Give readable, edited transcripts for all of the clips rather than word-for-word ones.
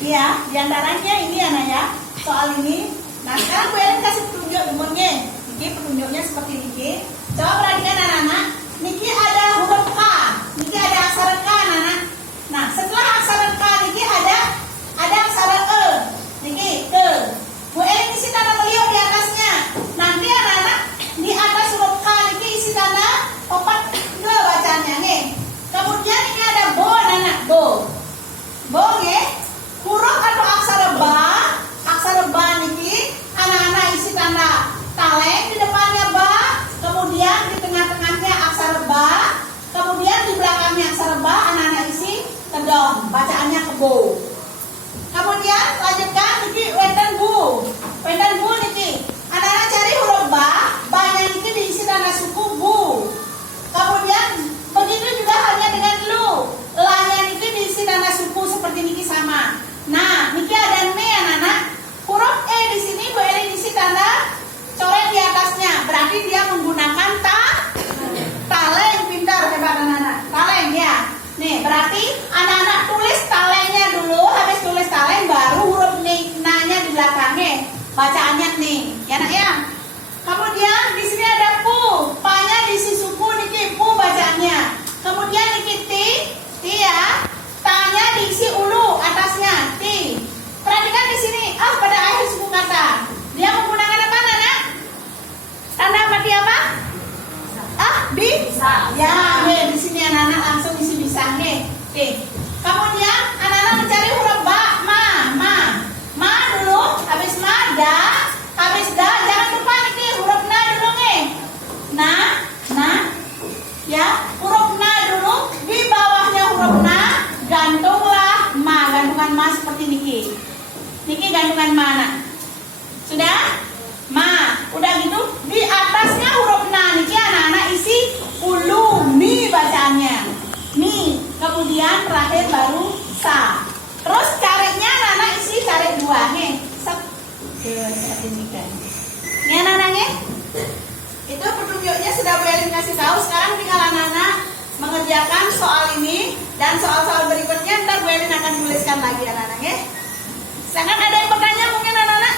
Iya, diantaranya ini anak ya, soal ini. Nah sekarang Bu Ellen kasih petunjuk umurnya. Niki petunjuknya seperti ini. Coba perhatikan anak-anak. Niki ada huruf K, niki ada aksara K anak-anak. Nah setelah aksara K niki ada aksara E. Niki ke. Bu Ellen isi tanda beliau di atasnya. Nanti anak-anak di atas huruf K niki isi tanda opat ke bacanya nih. Kemudian ini ada bo anak-anak, bo. Bo nggih. Huruf atau aksara ba niki anak-anak isi tanda taleng di depannya ba, kemudian di tengah-tengahnya aksara ba, kemudian di belakangnya aksara ba anak-anak isi kedong, bacaannya kebo. Kemudian lanjutkan niki wenten bu niki anak-anak cari huruf ba-nya niki diisi tanda suku bu. Kemudian begitu juga halnya dengan lu, la-nya niki diisi tanda suku seperti niki sama. Nah, niki ada ne anak-anak. Huruf E di sini Bu Ellen isi tanda coret di atasnya. Berarti dia menggunakan taleng. Pintar, hebat anak-anak. Taleng ya. Nih, berarti anak-anak tulis talengnya dulu. Habis tulis taleng baru huruf na-nya di belakangnya. Bacaannya nih, ya nak ya. Kemudian di sini ada pu. Pa-nya diisi suku niki pu bacaannya. Kemudian niki ti ya. Ta-nya diisi ulu atasnya, ti. Perhatikan di sini, pada akhir suku kata. Dia menggunakan apa, anak? Tanda mati apa? Bisa. Ya, di sini anak-anak langsung isi bisa nih. Kemudian anak-anak mencari huruf ma dulu, habis ma da, habis da jangan lupa nih huruf na dulu nih. Na, ya, huruf na dulu, di bawahnya huruf na. Gantunglah gantungan ma seperti niki. Niki gantungan ma anak. Sudah? Ma, udah gitu di atasnya huruf na niki anak-anak isi ulu mi bacaannya. Mi, kemudian terakhir baru sa. Terus cariknya anak-anak isi carik dua nih. Seperti ini kan. Ini anak-anaknya. Itu petunjuknya sudah Bu Ellen kasih tahu. Sekarang tinggal anak-anak mengerjakan soal ini dan soal-soal berikutnya ntar Bu Ellen akan tuliskan lagi anak-anak ya. Silakan, ada yang bertanya mungkin anak-anak?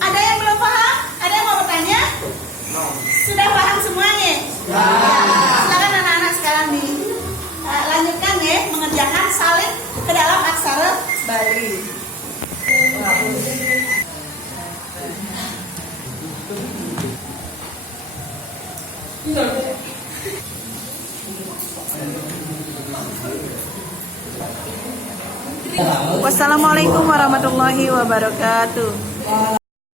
Ada yang belum paham? Ada yang mau bertanya? Sudah paham semuanya? Ya. Silakan anak-anak sekarang lanjutkan ya mengerjakan salin ke dalam aksara Bali. Wassalamualaikum warahmatullahi wabarakatuh.